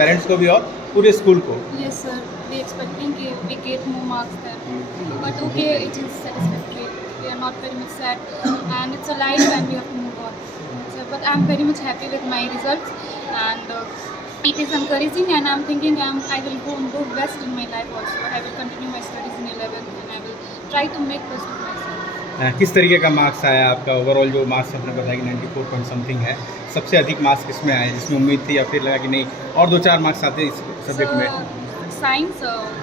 Parents को भी और पूरे स्कूल को? Yes, sir. We expecting we get more marks there, but okay, it is satisfactory. We are not very much sad, and it's a life, and we have to move on. So, but I'm very much happy with my results, and it is encouraging. And I'm thinking I will go best in my life also. I will continue my studies in 11th, and I will try to make best of myself. किस तरीके का marks आया आपका? Overall जो marks आपने बताया कि 94 point something है, सबसे अधिक मार्क्स किस में आए जिसमें उम्मीद थी या फिर लगा कि नहीं और 2-4 मार्क्स आते इस सब्जेक्ट में? Science,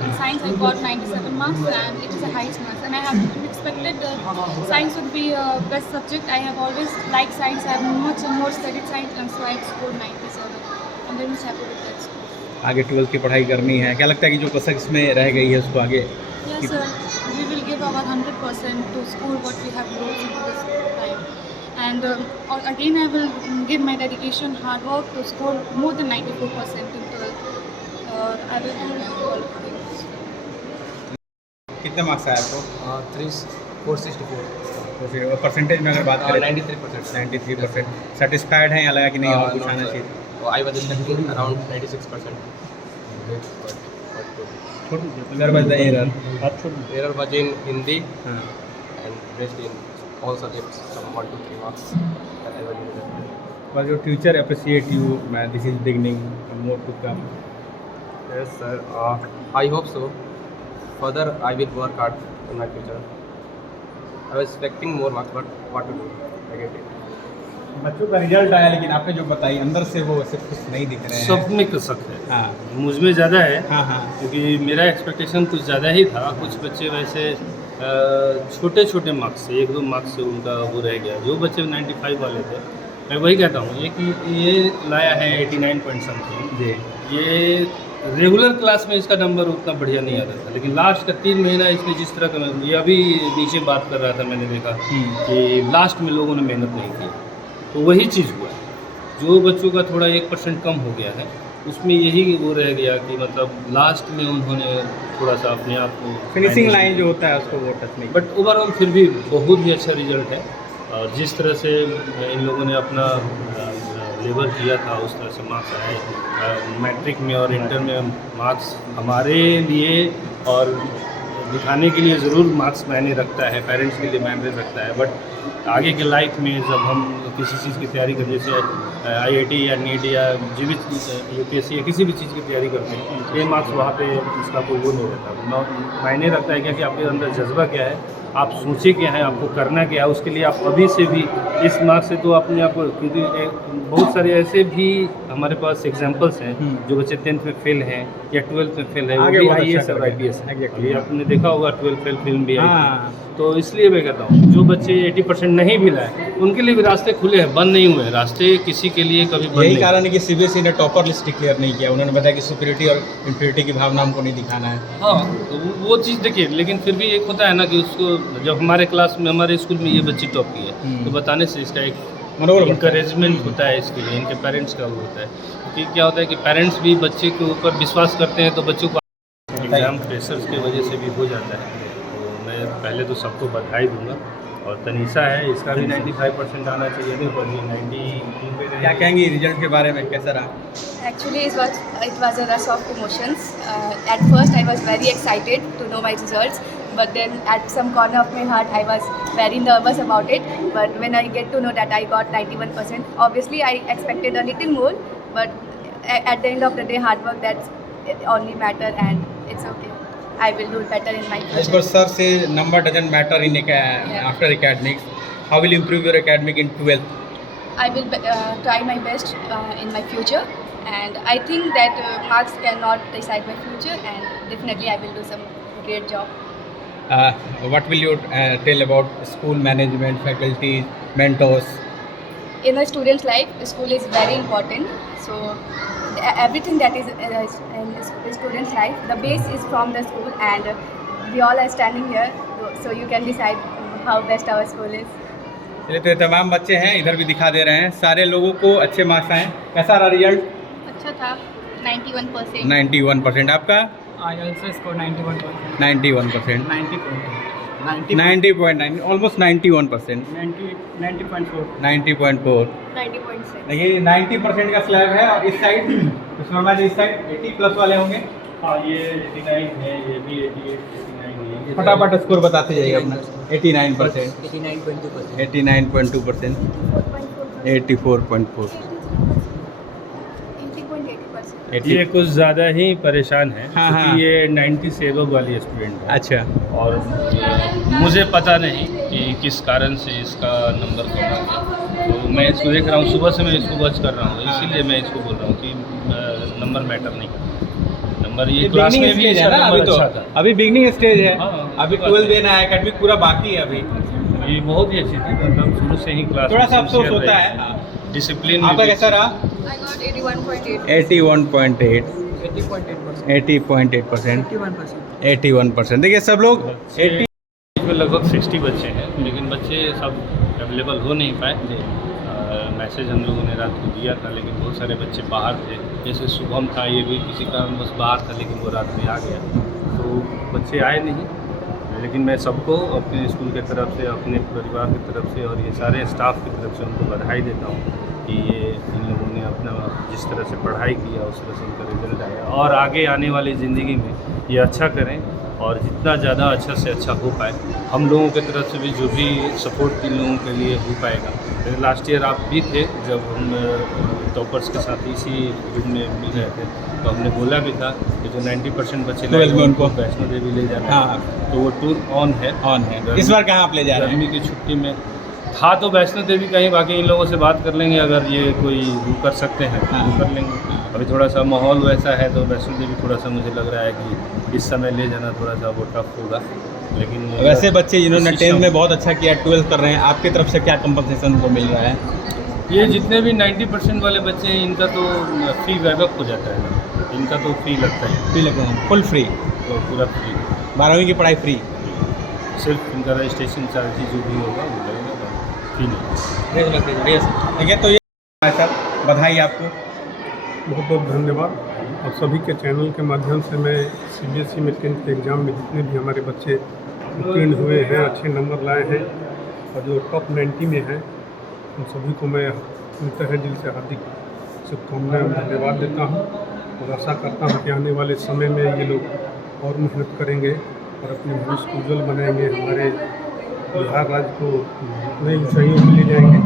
in science I got 97 marks, and it is the highest marks, and I have expected science would be best subject. I have always liked science. I have much more studied science, and so I scored 97. I'm very much happy with that. आगे 12th की पढ़ाई करनी है, क्या लगता है कि जो कसक इसमें रह गई है उसको आगे? Yes, sir. We will give our 100% to school what we have learned in this time, and again I will give my dedication, hard work to score more than 94% in 12th. और I will do all things. कितने marks आए आपको? 464. Percentage में अगर बात करें 93%. 93%. Satisfied हैं या लगा कि नहीं और कुछ आना चाहिए? I was expecting around 96%. Where was the error? Error was in Hindi हाँ. and rest in all subjects, some 1 to 3 marks that I was rejected. Was your teacher appreciate you? This is beginning, more to come. Yes, sir. I hope so. Further, I will work hard in my future. I was expecting more marks, but what to do? I get it. बच्चों का result आया लेकिन आपने जो बताई अंदर से वो वैसे खुश नहीं दिख रहे हैं। सब में कसक है। हाँ मुझ में ज़्यादा है। हाँ हाँ क्योंकि मेरा एक्सपेक्टेशन कुछ ज़्यादा ही था। कुछ बच्चे वैसे छोटे छोटे मार्क्स से 1-2 मार्क्स से उनका वो रह गया। जो बच्चे 95 वाले थे, मैं वही कहता हूँ ये लाया है 89 पॉइंट समथिंग। जी। ये रेगुलर क्लास में इसका नंबर उतना बढ़िया नहीं आता था, लेकिन लास्ट का 3 महीना इसने जिस तरह का, ये अभी नीचे बात कर रहा था, मैंने देखा कि लास्ट में लोगों ने मेहनत नहीं की, तो वही चीज़ हुआ। जो बच्चों का थोड़ा 1% कम हो गया है, उसमें यही वो रह गया कि मतलब लास्ट में उन्होंने थोड़ा सा अपने आप को फिनिशिंग लाइन जो होता है उसको वो टच नहीं। बट ओवरऑल फिर भी बहुत ही अच्छा रिजल्ट है। और जिस तरह से इन लोगों ने अपना लेबर किया था उस तरह से मार्क्स आए। मैट्रिक में और इंटर में मार्क्स हमारे लिए और दिखाने के लिए ज़रूर मार्क्स मायने रखता है, पेरेंट्स के लिए मायने रखता है, बट आगे के लाइफ में जब हम किसी चीज़ की तैयारी करते, जैसे IIT या नीट या जीवित UPSC या किसी भी चीज़ की तैयारी करते हैं, ये मार्क्स वहाँ पे इसका कोई वो नहीं रहता। मायने रखता है क्या कि आपके अंदर जज्बा क्या है, आप सोचे क्या है, आपको करना क्या है, उसके लिए आप अभी से भी इस मार्क्स से तो अपने आप को, क्योंकि बहुत सारे ऐसे भी हमारे पास एग्जांपल्स हैं जो बच्चे 10th में फेल हैं या 12th में फेल है, वो भी IAS और IPS है। ये आपने देखा होगा 12 फेल फिल्म भी आई। तो इसलिए मैं कहता हूँ जो बच्चे 80% नहीं भी लाए उनके लिए भी रास्ते खुले हैं, बंद नहीं हुए रास्ते, किसी के लिए कभी बंद यही नहीं। कारण है कि CBSE ने टॉपर लिस्ट डिक्लेयर नहीं किया। उन्होंने बताया कि सुपीरियरिटी और इंफीरियरिटी की भावना हमको नहीं दिखाना है। हाँ, तो वो चीज़ देखिए, लेकिन फिर भी एक होता है ना कि उसको जब हमारे क्लास में, हमारे स्कूल में ये बच्ची टॉप की है, तो बताने से इसका एक मनोबल इंकरेजमेंट होता है इसके लिए, इनके पेरेंट्स का वो होता है। क्योंकि क्या होता है कि पेरेंट्स भी बच्चे के ऊपर विश्वास करते हैं, तो बच्चों को एग्ज़ाम प्रेशर्स की वजह से भी हो जाता है। तो मैं पहले तो सबको बधाई दूंगा, और तनीषा है, इसका भी 95% आना चाहिए, नहीं पर ये 93 पे। क्या कहेंगे रिजल्ट के बारे में, कैसा रहा? Actually, it was a rush of emotions. At first, I was very excited to know my results, but then at some corner of my heart, I was very nervous about it. But when I get to know that I got 91%, obviously I expected a little more. But at the end of the day, hard work that's only matter, and it's okay. I will do better in my future. As per sir say, number doesn't matter in after academics. How will you improve your academic in 12th? I will try my best in my future, and I think that marks cannot decide my future, and definitely I will do some great job. What will you tell about school management, faculties, mentors? In a student's life, school is very important. So everything that is in a student's life, the base is from the school, and we all are standing here, so you can decide how best our school is. चलिए, तो तमाम बच्चे हैं, इधर भी दिखा दे रहे हैं, सारे लोगों को अच्छे मार्क्स आए। कैसा रहा रिजल्ट? अच्छा था, 91%। 91%। आपका? I also scored 91%. 91%। 90%. 90.9, ऑलमोस्ट 91%, 90.4 90.4। 90.6. देखिए 90% का स्लैब है। और इस साइड शर्मा जी, इस साइड 80+ वाले होंगे। हाँ, ये 89 है, ये भी 88, 89 है। फटाफट स्कोर बताते जाइए अपना। 89%, 89.2%, 89.2%, 84.4, 80.80%. ये कुछ ज़्यादा ही परेशान है, हाँ, हाँ। क्योंकि ये 90 से above वाली स्टूडेंट है। अच्छा। और मुझे पता नहीं कि किस कारण से इसका नंबर कम आ गया। तो मैं इसको देख रहा हूँ, सुबह से मैं इसको वॉच कर रहा हूँ, इसीलिए मैं इसको बोल रहा हूँ कि नंबर मैटर नहीं करता। नंबर ये क्लास में भी स्टेज है इसका ना, नंबर अभी तो अच्छा था। अभी बिगनिंग स्टेज है। हाँ, अभी बात 12 है। देना है, एकेडमिक पूरा बाकी है अभी। ये बहुत ही अच्छी थी, मतलब शुरू से ही क्लास थोड़ा में सा अफसोस sincere होता रही। है। डिसिप्लिन आपका कैसा रहा? I got 81.8. 81.8, 80.8%, 80.8%, 81%. 81%। देखिए सब लोग 80। इसमें लगभग 60 बच्चे हैं, लेकिन बच्चे सब अवेलेबल हो नहीं पाए। मैसेज हम लोगों ने रात को दिया था, लेकिन बहुत सारे बच्चे बाहर थे। जैसे शुभम था, ये भी किसी कारण बस बाहर था, लेकिन वो रात में आ गया, तो बच्चे आए नहीं। लेकिन मैं सबको अपने स्कूल के तरफ से, अपने परिवार की तरफ से और ये सारे स्टाफ की तरफ से उनको बधाई देता हूँ कि ये इन लोगों ने अपना जिस तरह से पढ़ाई किया उस तरह से उनका रिजल्ट आया। और आगे आने वाली ज़िंदगी में ये अच्छा करें और जितना ज़्यादा अच्छा से अच्छा हो पाए। हम लोगों की तरफ से भी जो भी सपोर्ट इन लोगों के लिए हो पाएगा। लास्ट ईयर आप भी थे जब हम टॉपर्स के साथ इसी ग्रुप में मिल रहे थे, तो हमने बोला भी था कि जो 90% बच्चे 12 में उनको वैष्णो देवी ले जाना हाँ। है, तो वो टूर ऑन है। इस बार कहाँ आप ले जा रहे हैं? गर्मी की छुट्टी में था तो वैष्णो देवी कहीं, बाकी इन लोगों से बात कर लेंगे, अगर ये कोई वो कर सकते हैं हाँ। वो कर लेंगे। अभी थोड़ा सा माहौल वैसा है, तो वैष्णो देवी थोड़ा सा मुझे लग रहा है कि इस समय ले जाना थोड़ा सा वो टफ होगा। लेकिन वैसे बच्चे जिन्होंने कोशिश 10th में बहुत अच्छा किया, 12th कर रहे हैं, आपकी तरफ से क्या कंपनसेशन उनको मिल रहा है? ये जितने भी 90% वाले बच्चे हैं, इनका तो फ्री बैकअप हो जाता है ना, इनका तो फ्री लगता है, फ्री लगता है, फुल फ्री, तो पूरा फ्री। 12वीं की पढ़ाई फ्री। सिर्फ इनका रजिस्ट्रेशन चार्ज जो भी होगा वो लगेगा, फ्री नहीं। ठीक है, तो ये सर बधाई आपको। बहुत बहुत धन्यवाद। और सभी के चैनल के माध्यम से मैं CBSE में 10th के एग्ज़ाम में जितने भी हमारे बच्चे उत्तीर्ण हुए हैं, अच्छे नंबर लाए हैं और जो टॉप 90 में हैं, उन सभी को मैं तहे दिल से हार्दिक शुभकामनाएं और धन्यवाद देता हूं। और आशा करता हूं कि आने वाले समय में ये लोग और मेहनत करेंगे और अपने भविष्य को उज्ज्वल बनाएंगे, हमारे बिहार राज्य को नई ऊंचाइयों पर ले जाएंगे।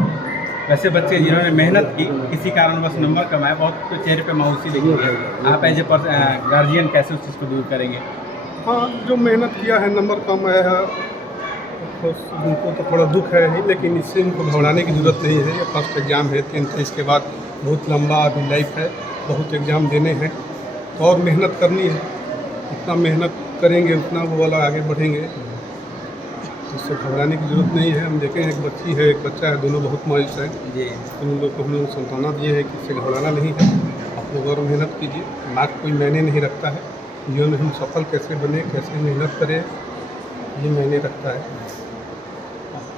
वैसे बच्चे जिन्होंने मेहनत की, किसी कारणवश नंबर कमाए, बहुत के चेहरे पे मायूसी दिखी है। आप एज ए गार्जियन कैसे उस चीज़ को दूर करेंगे? हाँ, जो मेहनत किया है, नंबर कम आया है, उनको तो थोड़ा दुख है ही, लेकिन इससे इनको घबराने की ज़रूरत नहीं है। ये फर्स्ट एग्ज़ाम है 10th, इसके बाद बहुत लंबा अभी लाइफ है, बहुत एग्ज़ाम देने हैं, तो और मेहनत करनी है। जितना मेहनत करेंगे उतना वो वाला आगे बढ़ेंगे, इससे घबराने की ज़रूरत नहीं है। हम देखें एक बच्ची है, एक बच्चा है, दोनों बहुत मायूस है। जी, उन लोग को हम लोग सांत्वना दिए है कि इससे घबराना नहीं है, आप लोग और मेहनत कीजिए। मार्क कोई मायने नहीं रखता है, जीवन में हम सफल कैसे बने, कैसे मेहनत करें, ये मायने रखता है।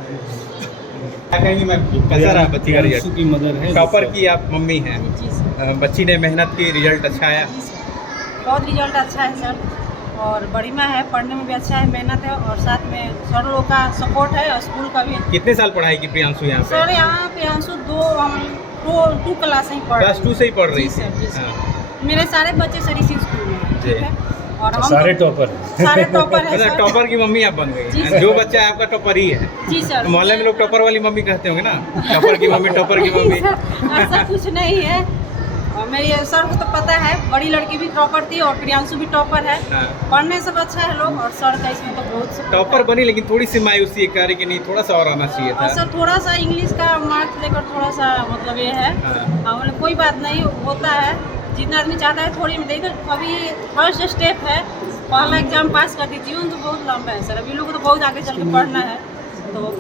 क्या कहेंगी मैम, कैसा रहा बच्ची का रिजल्ट? की मदर है, टॉपर की आप मम्मी हैं, जी सर, बच्ची ने मेहनत की, रिजल्ट अच्छा आया। बहुत रिजल्ट अच्छा है सर, और बढ़िया है, पढ़ने में भी अच्छा है, मेहनत है, और साथ में सर लोग का सपोर्ट है और स्कूल का भी। कितने साल पढ़ाई की प्रियांशु यहाँ पे? सर यहाँ पे अंशु टू क्लास ही पढ़ क्लास 2 से ही पढ़ रही जी थी। सर, जी सर। हाँ। मेरे सारे बच्चे सर इसी स्कूल में हैं, ठीक है, और हम सारे तो टॉपर हैं। सारे टॉपर है मतलब सर। टॉपर की मम्मी आप बन जी गई। सर। जो बच्चा है आपका टॉपर ही है। जी सर, मोहल्ले में लोग टॉपर वाली मम्मी कहते होंगे ना, टॉपर की मम्मी, टॉपर की मम्मी। ऐसा कुछ नहीं है, और मेरी सर को तो पता है, बड़ी लड़की भी टॉपर थी और प्रियांशु भी टॉपर है। हाँ। पढ़ने सब अच्छा है लोग, और सर का इसमें तो बहुत support टॉपर है। बनी, लेकिन थोड़ी सी मायूसी कह रही कि नहीं, थोड़ा सा और आना चाहिए और था। सर थोड़ा सा इंग्लिश का मार्क्स लेकर थोड़ा सा मतलब ये है, हाँ। मतलब कोई बात नहीं, होता है, जितना आदमी चाहता है थोड़ी में देखो। अभी फर्स्ट स्टेप है, पहला एग्जाम पास कर दीजिए, तो बहुत लंबा है सर, अभी लोग को तो बहुत आगे चल के पढ़ना है, तो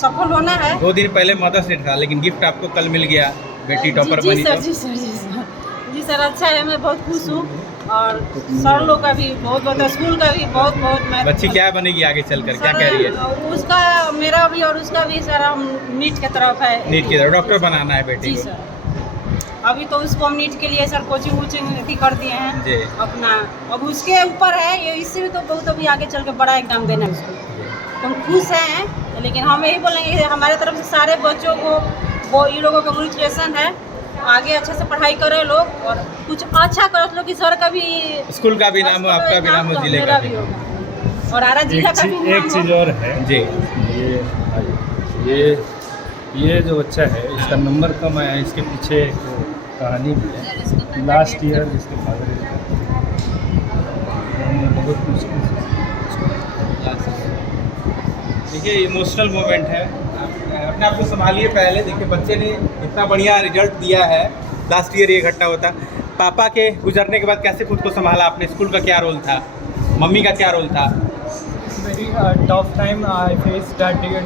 सफल होना है। 2 दिन पहले मदर्स डे था, लेकिन गिफ्ट आपको कल मिल गया, बेटी टॉपर जी बनी। सर, तो जी सर, जी सर, जी सर, अच्छा है, मैं बहुत खुश हूँ, और सर लोग का भी बहुत बहुत, स्कूल का भी बहुत बहुत। मैं बच्ची क्या बनेगी आगे चलकर, क्या कह रही है? उसका, मेरा भी और उसका भी सर, हम नीट की तरफ है। नीट की तरफ डॉक्टर बनाना है बेटी जी को। सर, अभी तो उसको हम नीट के लिए सर कोचिंग वोचिंग कर दिए हैं जी। अपना, अब उसके ऊपर है ये, इससे भी तो बहुत अभी आगे चल के बड़ा एग्जाम देना है उसको। तो हम खुश हैं, लेकिन हम यही बोलेंगे कि हमारे तरफ से सारे बच्चों को वो इन लोगों का मोटिवेशन है, आगे अच्छे से पढ़ाई करें लोग और कुछ अच्छा करो लोग कि सर का भी स्कूल का भी नाम हो, आपका भी नाम हो, जिले का भी होगा और आरा जिला का भी नाम एक चीज़ और है जी। ये जो बच्चा है इसका नंबर कम आया है, इसके पीछे एक कहानी भी है। लास्ट ईयर इसके फादर बहुत मुश्किल से देखिए इमोशनल मोमेंट है, अपने आप को संभालिए। पहले देखिए बच्चे ने इतना बढ़िया रिजल्ट दिया है, लास्ट ईयर ये घटना होता। पापा के गुजरने के बाद कैसे खुद को संभाला आपने? स्कूल का क्या रोल था, मम्मी का क्या रोल था? Very tough time I faced that year,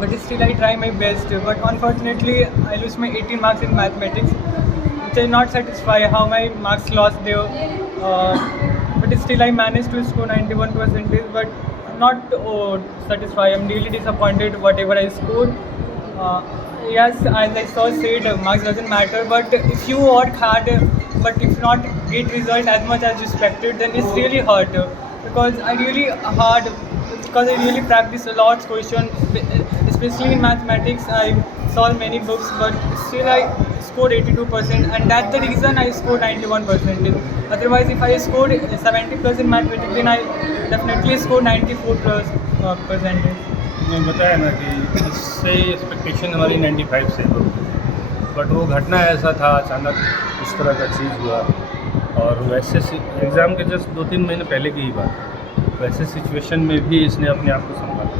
but still I try my best. But unfortunately, I lose my 18 marks in mathematics, which I not satisfy how my marks lost there. But still I managed to score 91%, but not satisfied. I'm really disappointed whatever I scored. Yes, as I said, marks doesn't matter, but if you work hard, but if not get result as much as expected, then it's really hurt. Because I really practice a lot question, especially in mathematics. I solve many books, but still I scored 82%, and that's the reason I scored 91%. Otherwise, if I scored 70% in mathematics, then I definitely scored 94%. मैंने बताया ना कि इससे expectation हमारी 95 से हो, but वो घटना ऐसा था, अचानक इस तरह का चीज़ हुआ। और वैसे एग्ज़ाम के जस्ट 2-3 महीने पहले की ही बात है, वैसे सिचुएशन में भी इसने अपने आप को संभाला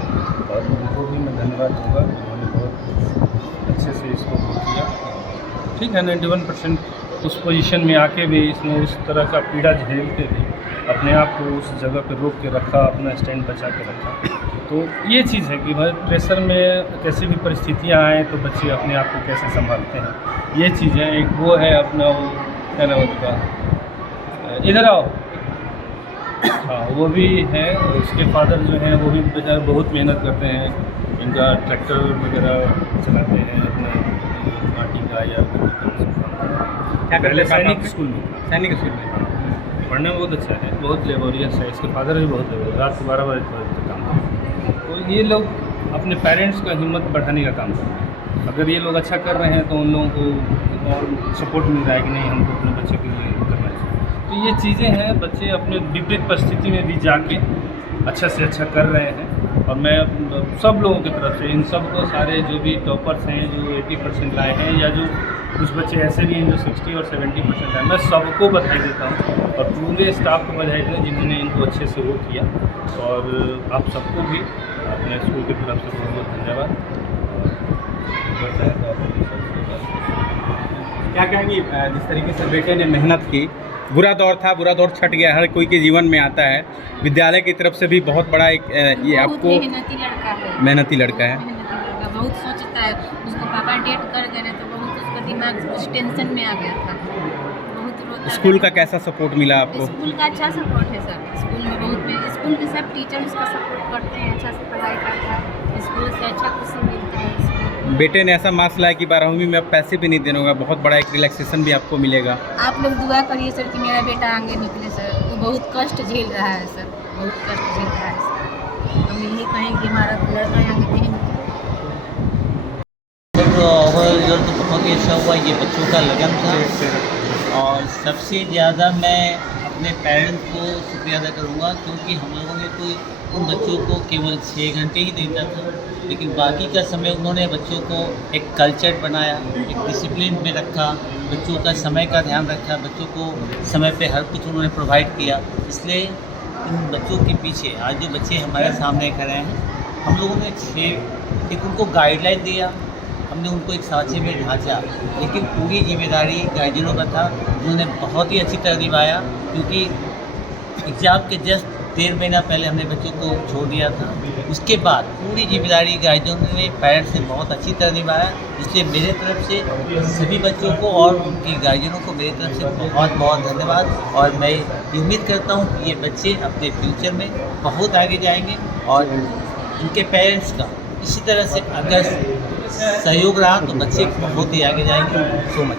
और उनको भी मैं धन्यवाद दूँगा, उन्होंने बहुत अच्छे से इसको किया। ठीक है, 91% उस पोजीशन में आके भी इसने उस तरह का पीड़ा झेलते भी अपने आप को उस जगह पर रोक के रखा, अपना स्टैंड बचा के रखा। तो ये चीज़ है कि भाई प्रेशर में कैसी भी परिस्थितियाँ आएँ तो बच्चे अपने आप को कैसे संभालते हैं, ये चीज़ है। एक वो है अपना वो क्या नाम उसका, इधर आओ, हाँ वो भी है। उसके फादर जो हैं वो भी बेचारे बहुत मेहनत करते हैं, इनका ट्रैक्टर वगैरह चलाते हैं अपने माटी का या क्या पहले करते सैनिक स्कूल में, सैनिक स्कूल में पढ़ने में बहुत अच्छा है, बहुत लेबोरियस है। इसके फादर भी बहुत लेबोरियस, रात को 12 बजे तक काम करते हैं। तो ये लोग अपने पेरेंट्स का हिम्मत बढ़ाने का काम करते हैं। अगर ये लोग अच्छा कर रहे हैं तो उन लोगों को और सपोर्ट मिल रहा है कि नहीं हमको अपने बच्चे के लिए करना चाहिए। तो ये चीज़ें हैं, बच्चे अपने विपरीत परिस्थिति में भी जाके अच्छा से अच्छा कर रहे हैं। और मैं सब लोगों की तरफ से इन सब को, सारे जो भी टॉपर्स हैं जो 80% लाए हैं या जो कुछ बच्चे ऐसे भी हैं जो 60 और 70% आए, मैं सबको बधाई देता हूँ और पूरे स्टाफ को बधाई देता हूँ जिन्होंने इनको अच्छे से वो किया। और आप सबको भी अपने स्कूल की तरफ से बहुत बहुत धन्यवाद। क्या कहेंगी जिस तरीके से बेटे ने मेहनत की? बुरा दौर था, बुरा दौर छट गया, हर कोई के जीवन में आता है। विद्यालय की तरफ से भी बहुत बड़ा एक ये आपको मेहनती लड़का है, मेहनती लड़का है, बहुत सोचता है। उसको पापा डेट कर गए तो बहुत उसका दिमाग कुछ टेंशन में आ गया था, बहुत रोता। स्कूल का कैसा सपोर्ट मिला आपको? स्कूल का अच्छा सपोर्ट है सर, स्कूल में बहुत, स्कूल के सब टीचर उसका सपोर्ट करते हैं, अच्छा से पढ़ाई करता है, स्कूल से अच्छा खुशी मिलता है। बेटे ने ऐसा मार्क्स लाया कि 12वीं में अब पैसे भी नहीं देना होगा, बहुत बड़ा एक रिलैक्सेशन भी आपको मिलेगा। आप लोग दुआ करिए सर कि मेरा बेटा आगे निकले सर, वो बहुत कष्ट झेल रहा है सर, बहुत कष्ट झेल रहा है सर। हम यही कहें कि हमारा लड़का आगे कहीं ओवरऑल रिजल्ट तो बहुत ही अच्छा हुआ। ये बच्चों का लगन था और सबसे ज़्यादा मैं अपने पेरेंट्स को शुक्रिया अदा करूँगा, क्योंकि हम लोगों ने तो उन बच्चों को केवल 6 घंटे ही देता था, लेकिन बाकी का समय उन्होंने बच्चों को एक कल्चर बनाया, एक डिसिप्लिन में रखा, बच्चों का समय का ध्यान रखा, बच्चों को समय पे हर कुछ उन्होंने प्रोवाइड किया। इसलिए इन बच्चों के पीछे आज जो बच्चे हमारे सामने खड़े हैं, हम लोगों ने एक उनको गाइडलाइन दिया, हमने उनको एक सांचे में ढांचा, लेकिन पूरी जिम्मेदारी गार्जियनों का था। उन्होंने बहुत ही अच्छी तरह निभाया, क्योंकि एग्ज़ाम के जस्ट 1.5 महीना पहले हमने बच्चों को छोड़ दिया था। उसके बाद पूरी जिम्मेदारी गार्जियनों ने, पेरेंट्स ने बहुत अच्छी तरह निभाया। इसलिए मेरे तरफ से सभी बच्चों को और उनके गार्जियनों को मेरी तरफ से बहुत बहुत धन्यवाद। और मैं उम्मीद करता हूँ कि ये बच्चे अपने फ्यूचर में बहुत आगे जाएंगे और उनके पेरेंट्स का इसी तरह से अगर सहयोग रहा तो बच्चे बहुत ही आगे जाएंगे। So much.